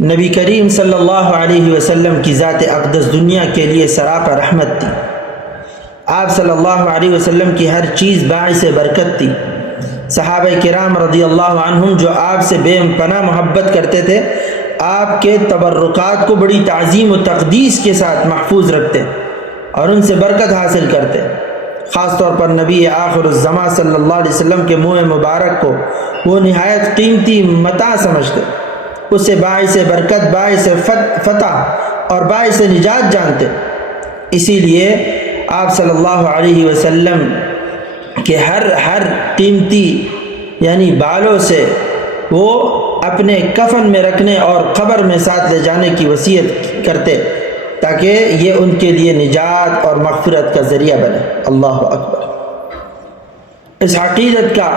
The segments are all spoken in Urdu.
نبی کریم صلی اللہ علیہ وسلم کی ذات اقدس دنیا کے لیے سراپا رحمت تھی۔ آپ صلی اللہ علیہ وسلم کی ہر چیز باعث برکت تھی۔ صحابہ کرام رضی اللہ عنہم جو آپ سے بے پناہ محبت کرتے تھے، آپ کے تبرکات کو بڑی تعظیم و تقدیس کے ساتھ محفوظ رکھتے اور ان سے برکت حاصل کرتے۔ خاص طور پر نبی آخر الزماں صلی اللہ علیہ وسلم کے منہ مبارک کو وہ نہایت قیمتی متاع سمجھتے، اسے باعث برکت، باعث فتح اور باعث نجات جانتے۔ اسی لیے آپ صلی اللہ علیہ وسلم کے ہر قیمتی یعنی بالوں سے وہ اپنے کفن میں رکھنے اور قبر میں ساتھ لے جانے کی وصیت کرتے تاکہ یہ ان کے لیے نجات اور مغفرت کا ذریعہ بنے۔ اللہ اکبر۔ اس عقیدت کا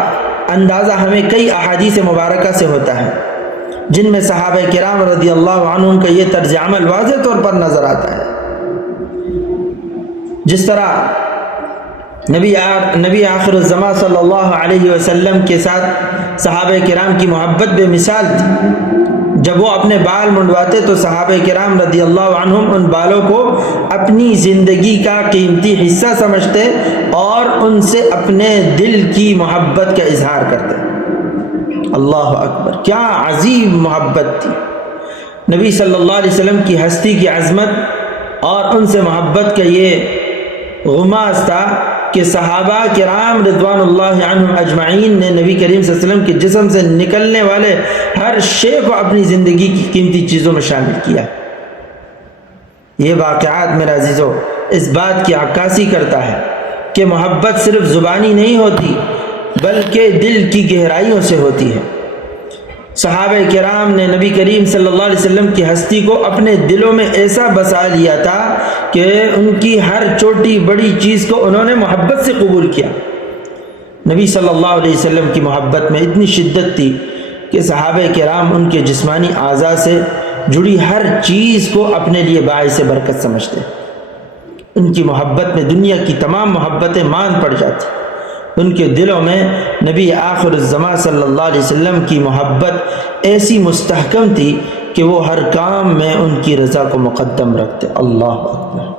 اندازہ ہمیں کئی احادیث مبارکہ سے ہوتا ہے جن میں صحابہ کرام رضی اللہ عنہم کا یہ طرز عمل واضح طور پر نظر آتا ہے۔ جس طرح نبی آخر الزماں صلی اللہ علیہ وسلم کے ساتھ صحابہ کرام کی محبت بے مثال تھی۔ جب وہ اپنے بال منڈواتے تو صحابہ کرام رضی اللہ عنہم ان بالوں کو اپنی زندگی کا قیمتی حصہ سمجھتے اور ان سے اپنے دل کی محبت کا اظہار کرتے۔ اللہ اکبر، کیا عظیم محبت تھی۔ نبی صلی اللہ علیہ وسلم کی ہستی کی عظمت اور ان سے محبت کا یہ غماز تھا کہ صحابہ کرام رضوان اللہ عنہم اجمعین نے نبی کریم صلی اللہ علیہ وسلم کے جسم سے نکلنے والے ہر شے کو اپنی زندگی کی قیمتی چیزوں میں شامل کیا۔ یہ واقعات میرا عزیزو اس بات کی عکاسی کرتا ہے کہ محبت صرف زبانی نہیں ہوتی بلکہ دل کی گہرائیوں سے ہوتی ہے۔ صحابہ کرام نے نبی کریم صلی اللہ علیہ وسلم کی ہستی کو اپنے دلوں میں ایسا بسا لیا تھا کہ ان کی ہر چھوٹی بڑی چیز کو انہوں نے محبت سے قبول کیا۔ نبی صلی اللہ علیہ وسلم کی محبت میں اتنی شدت تھی کہ صحابہ کرام ان کے جسمانی اعضاء سے جڑی ہر چیز کو اپنے لیے باعث برکت سمجھتے۔ ان کی محبت میں دنیا کی تمام محبتیں مان پڑ جاتی۔ ان کے دلوں میں نبی آخر الزماں صلی اللہ علیہ وسلم کی محبت ایسی مستحکم تھی کہ وہ ہر کام میں ان کی رضا کو مقدم رکھتے۔ اللہ اکبر۔